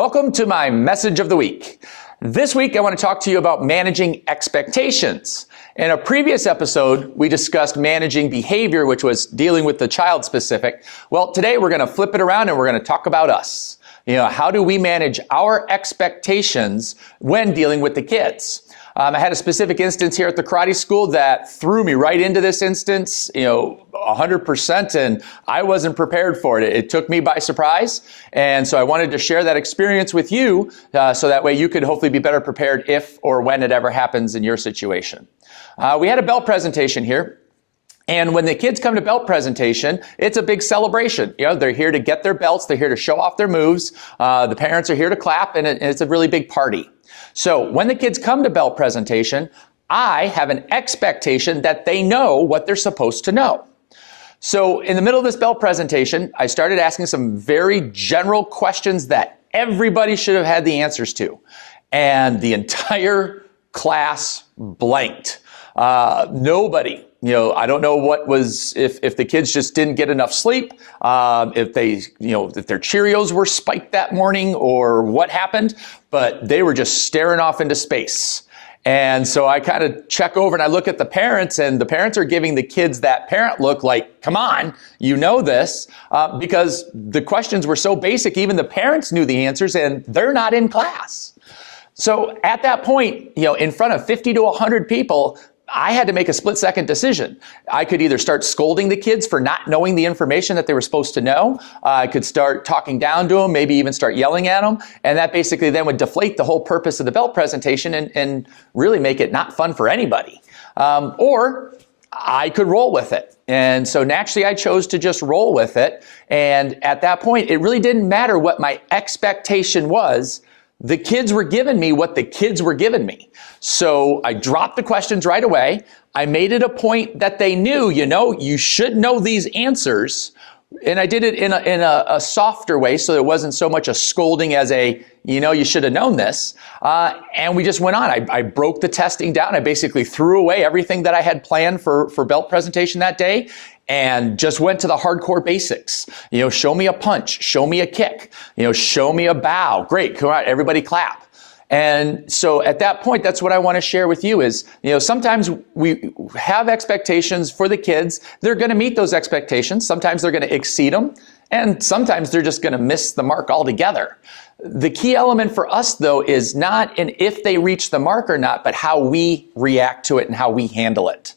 Welcome to my message of the week. This week, I want to talk to you about managing expectations. In a previous episode, we discussed managing behavior, which was dealing with the child specific. Well, today we're going to flip it around and we're going to talk about us. How do we manage our expectations when dealing with the kids? I had a specific instance here at the karate school that threw me right into this instance, 100%, and I wasn't prepared for it. It took me by surprise, and so I wanted to share that experience with you so that way you could hopefully be better prepared if or when it ever happens in your situation. We had a belt presentation here. And when the kids come to belt presentation, it's a big celebration. They're here to get their belts. They're here to show off their moves. The parents are here to clap, and it's a really big party. So when the kids come to belt presentation, I have an expectation that they know what they're supposed to know. So in the middle of this belt presentation, I started asking some very general questions that everybody should have had the answers to. And the entire class blanked. Nobody. I don't know what was, if the kids just didn't get enough sleep, if their Cheerios were spiked that morning or what happened, but they were just staring off into space. And so I kind of check over and I look at the parents, and the parents are giving the kids that parent look like, come on, you know this, because the questions were so basic, even the parents knew the answers and they're not in class. So at that point, in front of 50 to 100 people, I had to make a split-second decision. I could either start scolding the kids for not knowing the information that they were supposed to know. I could start talking down to them, maybe even start yelling at them. And that basically then would deflate the whole purpose of the belt presentation and really make it not fun for anybody. Or I could roll with it. And so naturally, I chose to just roll with it. And at that point, it really didn't matter what my expectation was. The kids were giving me what the kids were giving me. So I dropped the questions right away. I made it a point that they knew, you should know these answers. And I did it in a softer way, so it wasn't so much a scolding as a, you should have known this. And we just went on. I broke the testing down. I basically threw away everything that I had planned for belt presentation that day and just went to the hardcore basics. Show me a punch, show me a kick, show me a bow. Great, come on, everybody clap. And so at that point, that's what I want to share with you is, sometimes we have expectations for the kids. They're going to meet those expectations. Sometimes they're going to exceed them. And sometimes they're just going to miss the mark altogether. The key element for us, though, is not in if they reach the mark or not, but how we react to it and how we handle it.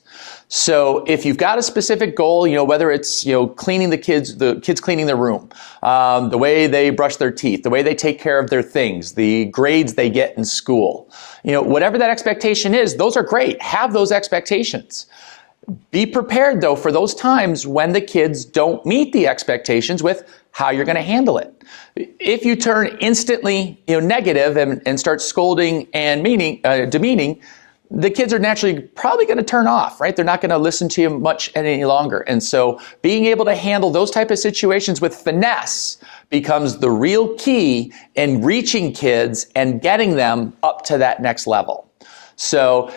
So if you've got a specific goal, whether it's, cleaning the kids cleaning their room, the way they brush their teeth, the way they take care of their things, the grades they get in school, whatever that expectation is, those are great. Have those expectations. Be prepared, though, for those times when the kids don't meet the expectations with how you're going to handle it. If you turn instantly, negative and start scolding and demeaning, the kids are naturally probably going to turn off, right? They're not going to listen to you much any longer. And so being able to handle those type of situations with finesse becomes the real key in reaching kids and getting them up to that next level. So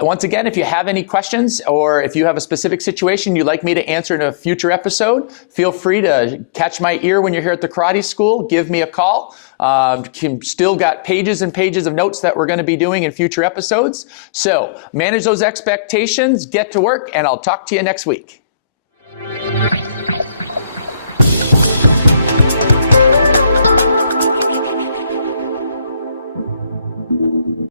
once again, if you have any questions or if you have a specific situation you'd like me to answer in a future episode, feel free to catch my ear when you're here at the karate school. Give me a call. Still got pages and pages of notes that we're going to be doing in future episodes. So manage those expectations, get to work, and I'll talk to you next week.